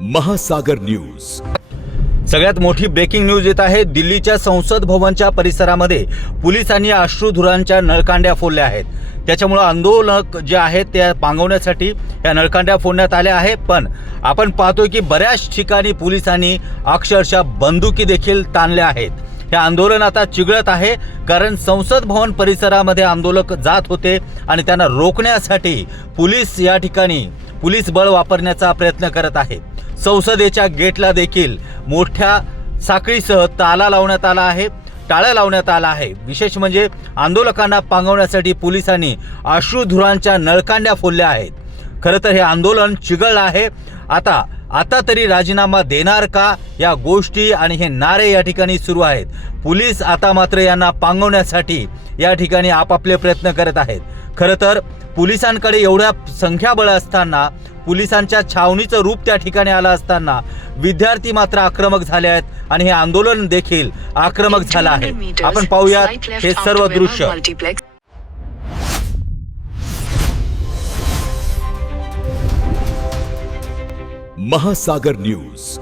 महासागर न्यूज। सगळ्यात मोठी ब्रेकिंग न्यूज येत आहे। दिल्लीच्या संसद भवनच्या परिसरामध्ये पोलिसांनी अश्रुधुरांच्या नळकांड्या फोडल्या आहेत। त्याच्यामुळे आंदोलक जे आहेत ते पांगवण्यासाठी या नळकांड्या फोडण्यात आल्या आहेत। पण आपण पाहतोय की बऱ्याच ठिकाणी पोलिसांनी अक्षरशः बंदुकी देखील ताणल्या आहेत। हे आंदोलन आता चिघळत आहे, कारण संसद भवन परिसरामध्ये आंदोलक जात होते आणि त्यांना रोखण्यासाठी पोलीस या ठिकाणी पोलीस बळ वापरण्याचा प्रयत्न करत आहे। संसदेच्या गेटला देखील मोठ्या साखळीसह ताला लावण्यात आला आहे, टाळं लावण्यात आला आहे। विशेष म्हणजे आंदोलकांना पांगवण्यासाठी पोलिसांनी अश्रुधुरांच्या नळकांड्या फोडल्या आहेत। खरं तर हे आंदोलन चिघळलं आहे। आता तरी राजीनामा देणार का, या गोष्टी आणि हे नारे या ठिकाणी सुरू आहेत। पोलीस आता मात्र यांना पांगवण्यासाठी या ठिकाणी आपापले प्रयत्न करत आहेत। खरं तर पोलिसांकडे एवढ्या संख्याबळ असताना, पोलिसांच्या छावणीचं रूप त्या ठिकाणी आलं असताना विद्यार्थी मात्र आक्रमक झाले आहेत आणि हे आंदोलन देखील आक्रमक झालं आहे। आपण पाहूयात हे सर्व दृश्य। महासागर न्यूज।